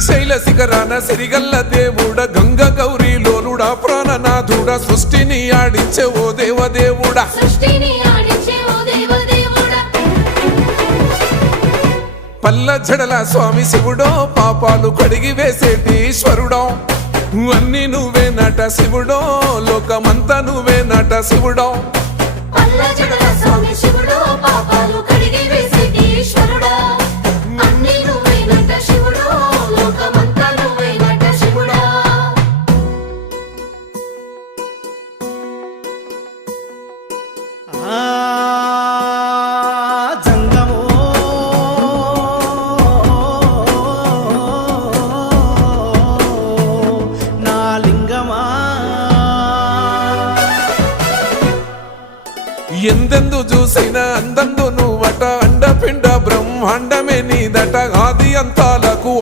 శ్రీశైల శిఖరాన సిరిగల్ల దేవుడ గంగ గౌరీ లోలుడా ప్రాణనాథుడ సృష్టిని ఆడించే ఓ దేవదేవుడా పల్ల జడల స్వామి శివుడో పాపాలు కడిగి వేసేటి ఈశ్వరుడో అన్ని నువ్వే నట శివుడో లోకమంతా నువ్వే నట శివుడో ఎందెందు చూసిన అందందు నువ్వట అండపిండ బ్రహ్మాండమే నీదట